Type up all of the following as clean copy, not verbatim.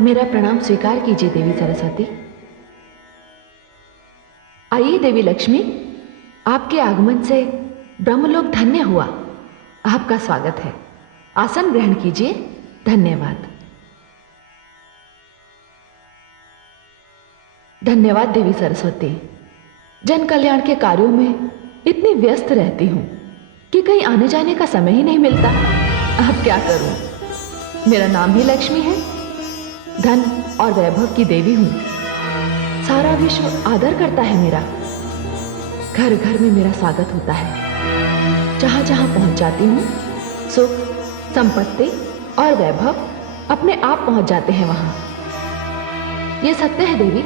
मेरा प्रणाम स्वीकार कीजिए देवी सरस्वती। आइए देवी लक्ष्मी, आपके आगमन से ब्रह्मलोक धन्य हुआ। आपका स्वागत है, आसन ग्रहण कीजिए। धन्यवाद। धन्यवाद देवी सरस्वती। जन कल्याण के कार्यों में इतनी व्यस्त रहती हूं कि कहीं आने जाने का समय ही नहीं मिलता। अब क्या करूं, मेरा नाम ही लक्ष्मी है, धन और वैभव की देवी हूं। सारा विश्व आदर करता है मेरा, घर घर में मेरा स्वागत होता है। जहां जहां पहुंच जाती हूं, सुख, संपत्ति और वैभव अपने आप पहुंच जाते हैं वहां। यह सत्य है देवी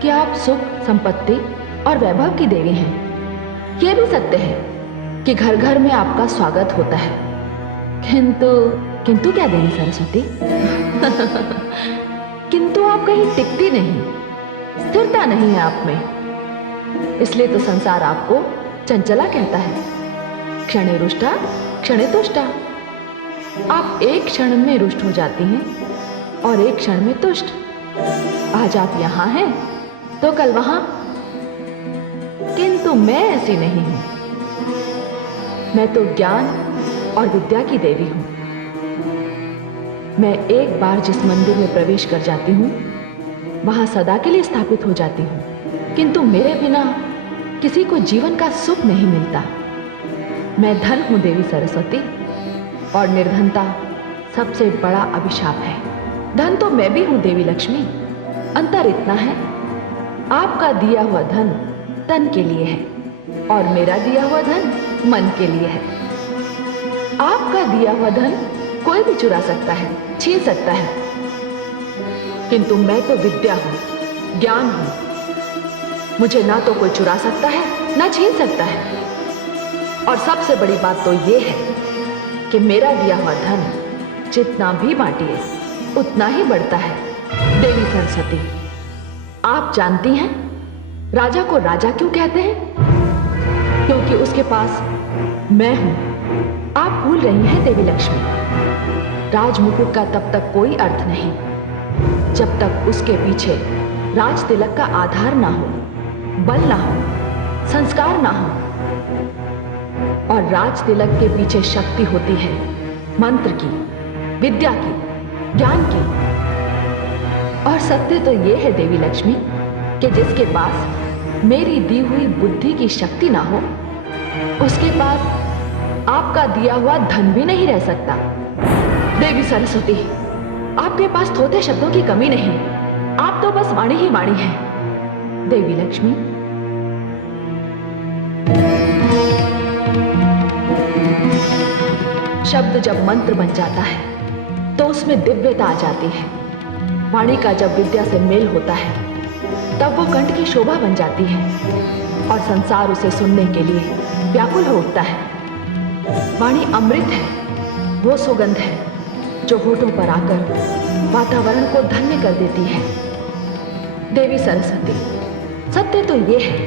कि आप सुख, संपत्ति और वैभव की देवी हैं। यह भी सत्य है कि घर घर में आपका स्वागत होता है। किंतु क्या देवी सरस्वती? किंतु आप कहीं टिकती नहीं, स्थिरता नहीं है आप में। इसलिए तो संसार आपको चंचला कहता है। क्षणे रुष्टा क्षणे तुष्टा। आप एक क्षण में रुष्ट हो जाती हैं और एक क्षण में तुष्ट। आज आप यहां हैं तो कल वहां। किंतु मैं ऐसी नहीं हूं। मैं तो ज्ञान और विद्या की देवी हूं। मैं एक बार जिस मंदिर में प्रवेश कर जाती हूं, वहां सदा के लिए स्थापित हो जाती हूं। किंतु मेरे बिना किसी को जीवन का सुख नहीं मिलता। मैं धन हूं देवी सरस्वती, और निर्धनता सबसे बड़ा अभिशाप है। धन तो मैं भी हूं देवी लक्ष्मी। अंतर इतना है, आपका दिया हुआ धन तन के लिए है और मेरा दिया हुआ धन मन के लिए है। आपका दिया हुआ धन कोई भी चुरा सकता है, छीन सकता है, किंतु मैं तो विद्या हूं, ज्ञान हूं। मुझे ना तो कोई चुरा सकता है, ना छीन सकता है। और सबसे बड़ी बात तो यह है कि मेरा दिया हुआ धन जितना भी बांटिए उतना ही बढ़ता है। देवी सरस्वती, आप जानती हैं राजा को राजा क्यों कहते हैं? क्योंकि उसके पास मैं हूं। आप भूल रही हैं देवी लक्ष्मी, राजमुकुट का तब तक कोई अर्थ नहीं जब तक उसके पीछे राज तिलक का आधार ना हो, बल ना हो, संस्कार ना हो। और राज तिलक के पीछे शक्ति होती है मंत्र की, विद्या की, ज्ञान की। और सत्य तो यह है देवी लक्ष्मी कि जिसके पास मेरी दी हुई बुद्धि की शक्ति ना हो, उसके पास आपका दिया हुआ धन भी नहीं रह सकता। देवी सरस्वती, आपके पास थोथे शब्दों की कमी नहीं, आप तो बस वाणी ही वाणी हैं। देवी लक्ष्मी, शब्द जब मंत्र बन जाता है तो उसमें दिव्यता आ जाती है। वाणी का जब विद्या से मेल होता है तब वो कंठ की शोभा बन जाती है और संसार उसे सुनने के लिए व्याकुल हो उठता है। वाणी अमृत है, वो सुगंध है जो होठों पर आकर वातावरण को धन्य कर देती है। देवी सरस्वती, सत्य तो ये है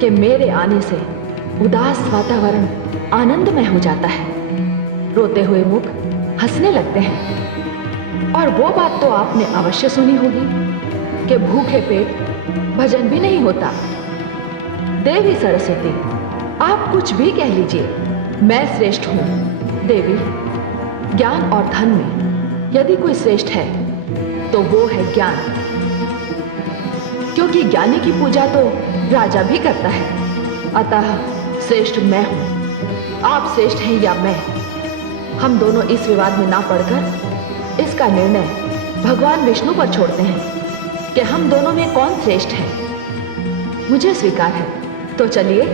कि मेरे आने से उदास वातावरण आनंदमय हो जाता है। रोते हुए मुख हंसने लगते हैं। और वो बात तो आपने अवश्य सुनी होगी कि भूखे पेट भजन भी नहीं होता। देवी सरस्वती, आप कुछ भी कह लीजिए, मैं श्रेष्ठ हूं। देवी, ज्ञान और धन में यदि कोई श्रेष्ठ है तो वो है ज्ञान, क्योंकि ज्ञानी की पूजा तो राजा भी करता है। अतः श्रेष्ठ मैं हूं। आप श्रेष्ठ हैं या मैं, हम दोनों इस विवाद में ना पड़कर इसका निर्णय भगवान विष्णु पर छोड़ते हैं कि हम दोनों में कौन श्रेष्ठ है। मुझे स्वीकार है, तो चलिए।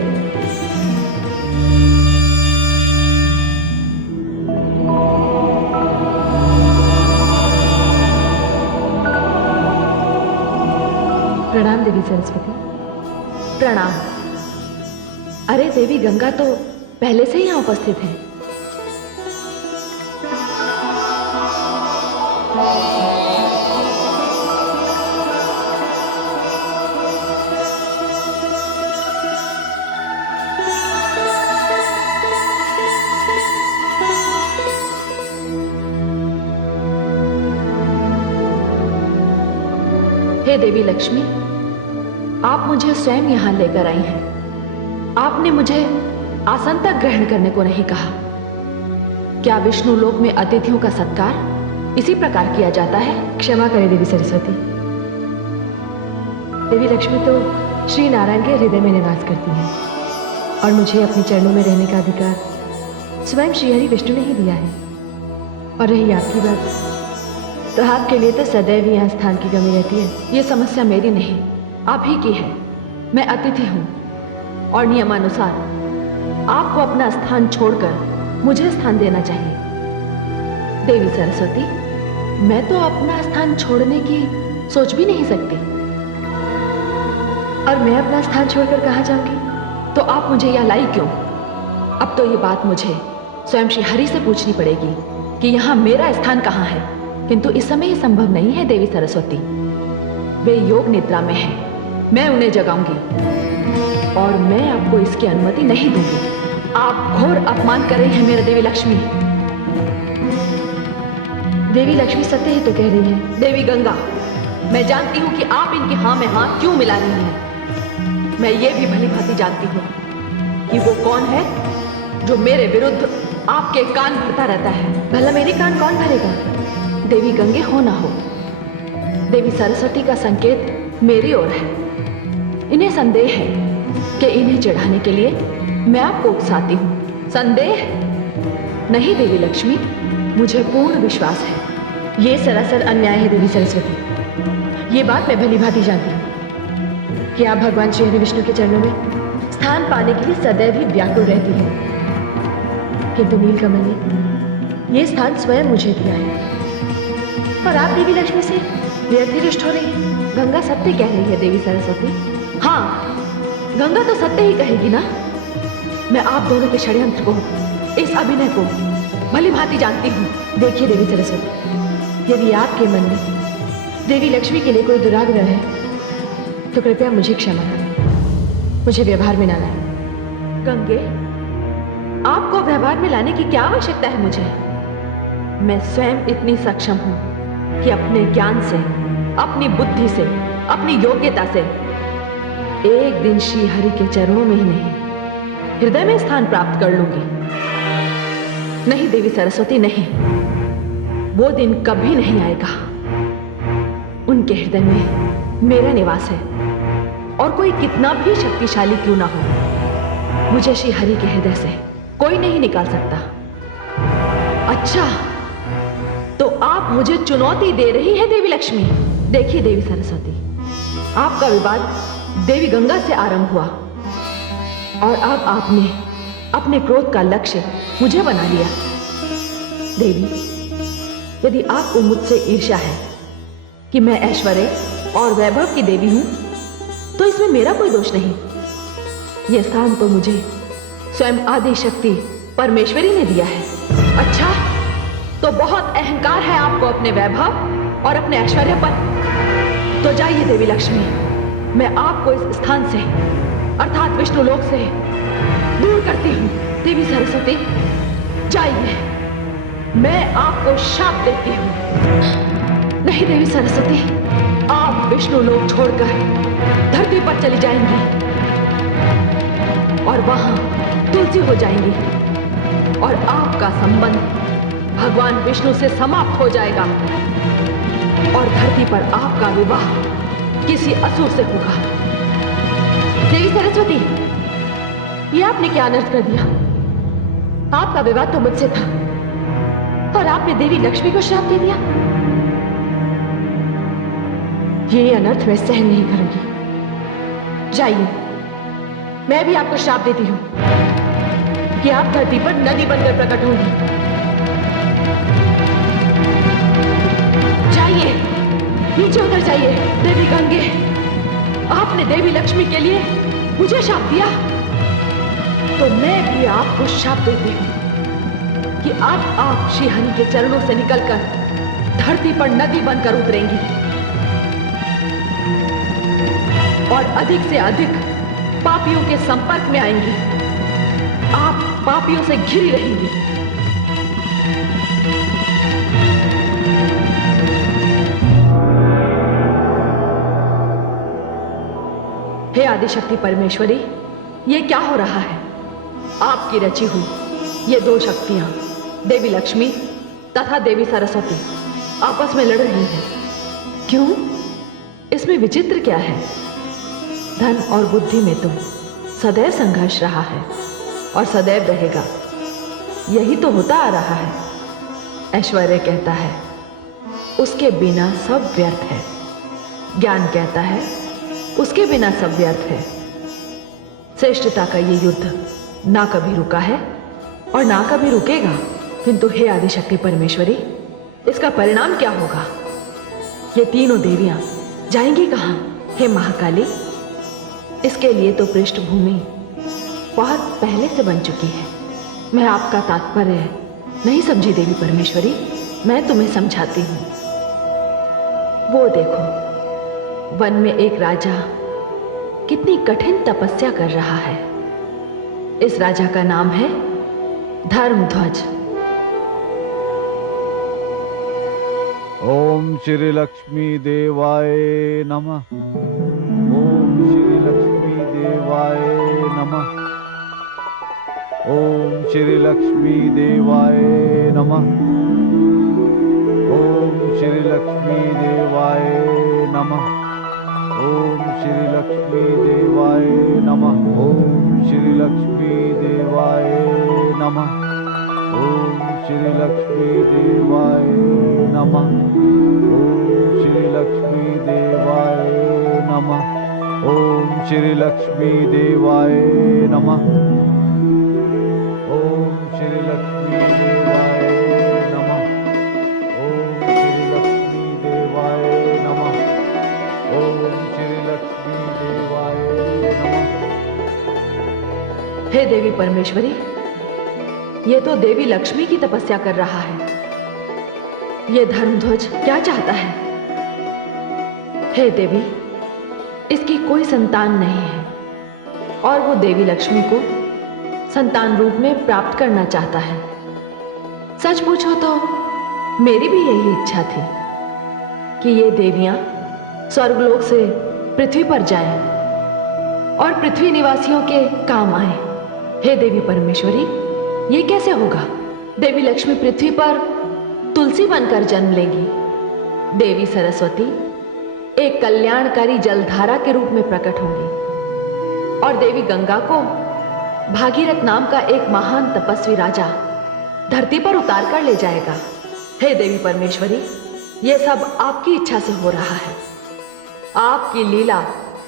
प्रणाम देवी सरस्वती। प्रणाम। अरे देवी गंगा तो पहले से ही यहां उपस्थित है। हे देवी लक्ष्मी, आप मुझे स्वयं यहाँ लेकर आई हैं। आपने मुझे आसन तक ग्रहण करने को नहीं कहा। क्या विष्णु लोक में अतिथियों का सत्कार इसी प्रकार किया जाता है? क्षमा करें देवी सरस्वती। देवी लक्ष्मी तो श्री नारायण के हृदय में निवास करती है और मुझे अपने चरणों में रहने का अधिकार स्वयं श्रीहरि विष्णु ने ही दिया है। और रही आपकी बात, तो आपके लिए तो सदैव यहाँ स्थान की कमी रहती है। ये समस्या मेरी नहीं, आप ही की है। मैं अतिथि हूँ और नियमानुसार आपको अपना स्थान छोड़कर मुझे स्थान देना चाहिए। देवी सरस्वती, मैं तो अपना स्थान छोड़ने की सोच भी नहीं सकती। और मैं अपना स्थान छोड़कर कहाँ जाऊंगी? तो आप मुझे यहाँ लाई क्यों? अब तो ये बात मुझे स्वयं श्री हरि से पूछनी पड़ेगी कि यहाँ मेरा स्थान कहाँ है। किंतु इस समय ये संभव नहीं है देवी सरस्वती। वे योग निद्रा में हैं। मैं उन्हें जगाऊंगी और मैं आपको इसकी अनुमति नहीं दूंगी। आप घोर अपमान कर रही हैं मेरे देवी लक्ष्मी। देवी लक्ष्मी सत्य ही तो कह रही है। देवी गंगा, मैं जानती हूं कि आप इनकी हाँ में हाँ क्यों मिला रही हैं। मैं ये भी भली भांति जानती हूं कि वो कौन है जो मेरे विरुद्ध आपके कान भरता रहता है। भला मेरे कान कौन भरेगा? देवी गंगे हो ना हो, देवी सरस्वती का संकेत मेरी ओर है। इन्हें संदेह है कि इन्हें चढ़ाने के लिए मैं आपको उकसाती हूं। संदेह नहीं देवी लक्ष्मी, मुझे पूर्ण विश्वास है। ये सरासर अन्याय है देवी सरस्वती। ये बात मैं भली भांति जानती हूँ कि आप भगवान श्री हरि विष्णु के चरणों में स्थान पाने के लिए सदैव ही व्याकुल रहती है। किंतु नीलकमल ने ये स्थान स्वयं मुझे दिया है और आप देवी लक्ष्मी से व्यर्थ रुष्ट हो रही है। गंगा सत्य कह रही है देवी सरस्वती। हाँ, गंगा तो सत्य ही कहेगी ना। मैं आप दोनों के षड्यंत्र को, इस अभिनय को भली भांति जानती हूँ। देखिए देवी सरस्वती, यदि आपके मन में देवी लक्ष्मी के लिए कोई दुराग्रह है तो कृपया मुझे क्षमा करें, मुझे व्यवहार में ना लाएं। गंगे, आपको व्यवहार में लाने की क्या आवश्यकता है मुझे? मैं स्वयं इतनी सक्षम हूं कि अपने ज्ञान से, अपनी बुद्धि से, अपनी योग्यता से एक दिन श्री हरि के चरणों में ही नहीं, हृदय में स्थान प्राप्त कर लूंगी। नहीं देवी सरस्वती, नहीं, वो दिन कभी नहीं आएगा। उनके हृदय में मेरा निवास है और कोई कितना भी शक्तिशाली क्यों ना हो, मुझे श्री हरि के हृदय से कोई नहीं निकाल सकता। अच्छा, तो आप मुझे चुनौती दे रही है देवी लक्ष्मी। देखिए देवी सरस्वती, आपका विवाद देवी गंगा से आरंभ हुआ और अब आपने अपने क्रोध का लक्ष्य मुझे बना लिया। देवी, यदि आपको मुझसे ईर्ष्या है कि मैं ऐश्वर्य और वैभव की देवी हूं, तो इसमें मेरा कोई दोष नहीं। यह स्थान तो मुझे स्वयं आदि शक्ति परमेश्वरी ने दिया है। अच्छा, तो बहुत अहंकार है आपको अपने वैभव और अपने ऐश्वर्य पर। तो जाइए देवी लक्ष्मी, मैं आपको इस स्थान से अर्थात विष्णु लोक से दूर करती हूं। देवी सरस्वती, जाइए, मैं आपको शाप देती हूं। नहीं देवी सरस्वती, आप विष्णु लोक छोड़कर धरती पर चली जाएंगी और वहां तुलसी हो जाएंगी और आपका संबंध भगवान विष्णु से समाप्त हो जाएगा और धरती पर आपका विवाह किसी असुर से होगा। देवी सरस्वती, ये आपने क्या अनर्थ कर दिया? आपका विवाह तो मुझसे था और आपने देवी लक्ष्मी को श्राप दे दिया। ये अनर्थ मैं सहन नहीं करूंगी। जाइए, मैं भी आपको श्राप देती हूं कि आप धरती पर नदी बनकर प्रकट होंगी। जाइए, नीचे उतर जाइए। देवी गंगे, आपने देवी लक्ष्मी के लिए मुझे श्राप दिया, तो मैं भी आपको श्राप देती हूं कि अब आप श्री हरि के चरणों से निकलकर धरती पर नदी बनकर उतरेंगी और अधिक से अधिक पापियों के संपर्क में आएंगी। आप पापियों से घिरी रहेंगी। आदिशक्ति परमेश्वरी, ये क्या हो रहा है? आपकी रची हुई ये दो शक्तियां, देवी लक्ष्मी तथा देवी सरस्वती, आपस में लड़ रही हैं। क्यों? इसमें विचित्र क्या है? धन और बुद्धि में तो सदैव संघर्ष रहा है और सदैव रहेगा। यही तो होता आ रहा है। ऐश्वर्य कहता है उसके बिना सब व्यर्थ है। ज्ञान कहता है उसके बिना सब व्यर्थ है। श्रेष्ठता का ये युद्ध ना कभी रुका है और ना कभी रुकेगा। किंतु हे आदिशक्ति परमेश्वरी, इसका परिणाम क्या होगा? ये तीनों देवियां जाएंगी कहां? हे महाकाली, इसके लिए तो पृष्ठभूमि बहुत पहले से बन चुकी है। मैं आपका तात्पर्य नहीं समझी देवी परमेश्वरी, मैं तुम्हें समझाती हूं। वो देखो, वन में एक राजा कितनी कठिन तपस्या कर रहा है। इस राजा का नाम है धर्मध्वज। ओम श्री लक्ष्मी देवाय नमः। ओम श्री लक्ष्मी देवाय नमः। ओम श्री लक्ष्मी देवाय नमः। ओम श्री लक्ष्मी देवाय नमः। ओम श्री लक्ष्मी देवाय नमः। ओम श्री लक्ष्मी देवाय नमः। ओम श्री लक्ष्मी देवाय नमः। ओम श्री लक्ष्मी देवाय नमः। ओम श्री लक्ष्मी देवाय नमः। ओम श्री लक्ष्मी देवाय नमः। ओम श्री लक्ष्मी देवाय नमः। ओम श्री लक्ष्मी देवाय नमः। हे देवी परमेश्वरी, ये तो देवी लक्ष्मी की तपस्या कर रहा है। ये धर्मध्वज क्या चाहता है? हे देवी, इसकी कोई संतान नहीं है और वो देवी लक्ष्मी को संतान रूप में प्राप्त करना चाहता है। सच पूछो तो मेरी भी यही इच्छा थी कि ये देवियां स्वर्गलोक से पृथ्वी पर जाएं और पृथ्वी निवासियों के काम आए। हे देवी परमेश्वरी, ये कैसे होगा? देवी लक्ष्मी पृथ्वी पर तुलसी बनकर जन्म लेगी। देवी सरस्वती एक कल्याणकारी जलधारा के रूप में प्रकट होंगी और देवी गंगा को भागीरथ नाम का एक महान तपस्वी राजा धरती पर उतार कर ले जाएगा। हे देवी परमेश्वरी, यह सब आपकी इच्छा से हो रहा है। आपकी लीला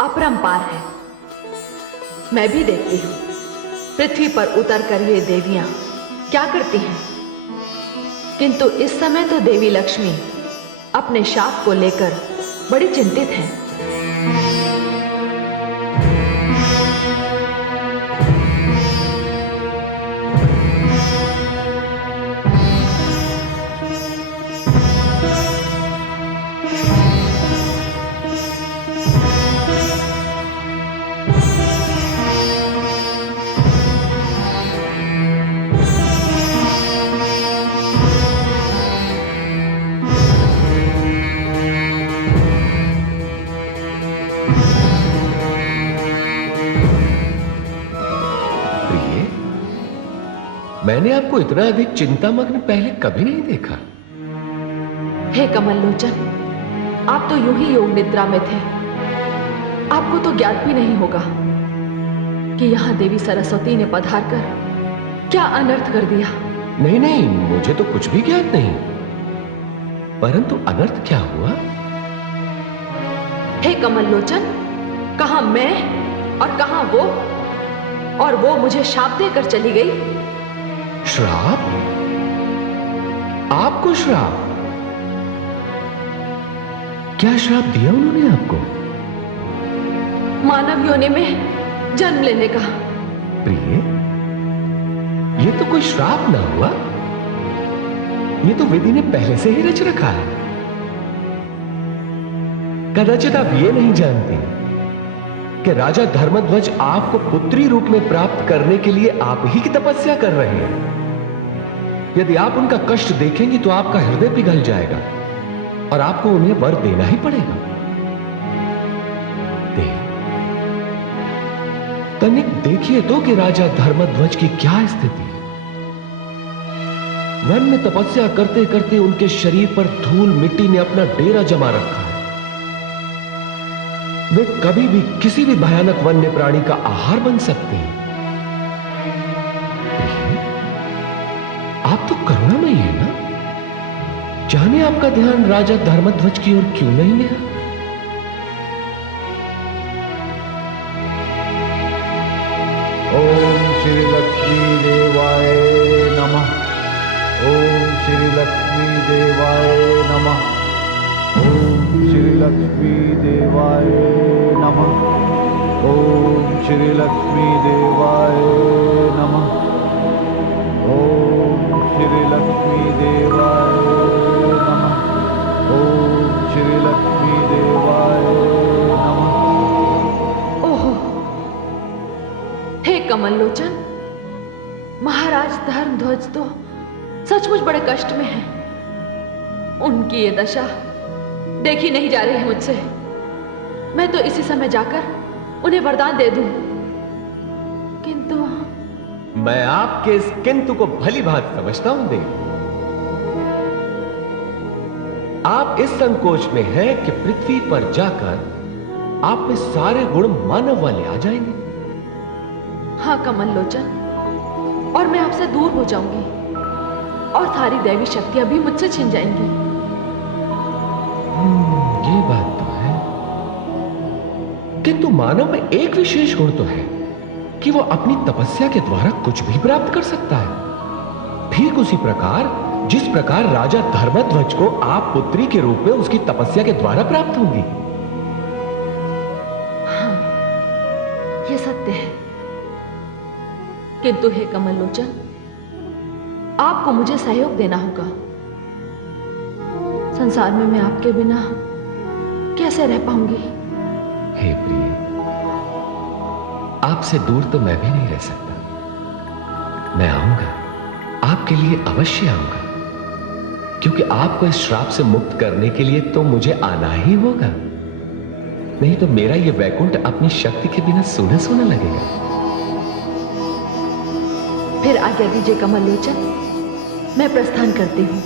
अपरंपार है। मैं भी देखती हूं पृथ्वी पर उतरकर ये देवियां क्या करती हैं। किंतु इस समय तो देवी लक्ष्मी अपने शाप को लेकर बड़ी चिंतित हैं। मैंने आपको इतना अधिक चिंतामग्न पहले कभी नहीं देखा। हे कमल लोचन, आप तो यूं ही योग निद्रा में थे। आपको तो ज्ञात भी नहीं होगा कि यहां देवी सरस्वती ने पधार कर क्या अनर्थ कर दिया। नहीं नहीं, मुझे तो कुछ भी ज्ञात नहीं, परंतु अनर्थ क्या हुआ? हे कमल लोचन, कहां मैं और कहां वो, और वो मुझे शाप देकर चली गई। श्राप? आपको श्राप? क्या श्राप दिया उन्होंने आपको? मानव योनि में जन्म लेने का। प्रिय, ये तो कोई श्राप ना हुआ, ये तो विधि ने पहले से ही रच रखा है। कदाचित आप ये नहीं जानते कि राजा धर्मध्वज आपको पुत्री रूप में प्राप्त करने के लिए आप ही की तपस्या कर रहे हैं। यदि आप उनका कष्ट देखेंगी तो आपका हृदय पिघल जाएगा और आपको उन्हें वर देना ही पड़ेगा। तनिक देखिए तो कि राजा धर्मध्वज की क्या स्थिति है। वन में तपस्या करते करते उनके शरीर पर धूल मिट्टी ने अपना डेरा जमा रखा है। वे कभी भी किसी भी भयानक वन्य प्राणी का आहार बन सकते हैं। आप तो करुणामयी है ना? जाने आपका ध्यान राजा धर्मध्वज की ओर क्यों नहीं गया? ओम श्री लक्ष्मी देवाय नमः। ओम श्री लक्ष्मी देवाय नमः। ओम श्री लक्ष्मी देवाय नमः। ओम श्री लक्ष्मी देवाय नमः। ओम श्री लक्ष्मी देवाय नमः। ओम श्री लक्ष्मी देवाय नमः। ओहो, हे कमल लोचन, महाराज धर्मध्वज तो सचमुच बड़े कष्ट में हैं। उनकी ये दशा देखी नहीं जा रही है मुझसे। मैं तो इसी समय जाकर उन्हें वरदान दे दूं, किंतु मैं आपके इस किंतु को भली भांति समझता हूं देव। आप इस संकोच में हैं कि पृथ्वी पर जाकर आप में सारे गुण मानव वाले आ जाएंगे। हाँ कमल लोचन, और मैं आपसे दूर हो जाऊंगी और सारी दैवी शक्तियां भी मुझसे छिन जाएंगी। ये बात तो है, किंतु मानव में एक विशेष गुण तो है कि वो अपनी तपस्या के द्वारा कुछ भी प्राप्त कर सकता है। ठीक उसी प्रकार जिस प्रकार राजा धर्मध्वज को आप पुत्री के रूप में उसकी तपस्या के द्वारा प्राप्त होंगी। हाँ, ये सत्य है, किंतु हे कमल लोचन, आपको मुझे सहयोग देना होगा। संसार में मैं आपके बिना कैसे रह पाऊंगी? हे प्रिय, आपसे दूर तो मैं भी नहीं रह सकता। मैं आऊंगा, आपके लिए अवश्य आऊंगा, क्योंकि आपको इस श्राप से मुक्त करने के लिए तो मुझे आना ही होगा। नहीं तो मेरा यह वैकुंठ अपनी शक्ति के बिना सूना सूना लगेगा। फिर आज्ञा दीजिए कमल लोचन, मैं प्रस्थान करती हूं।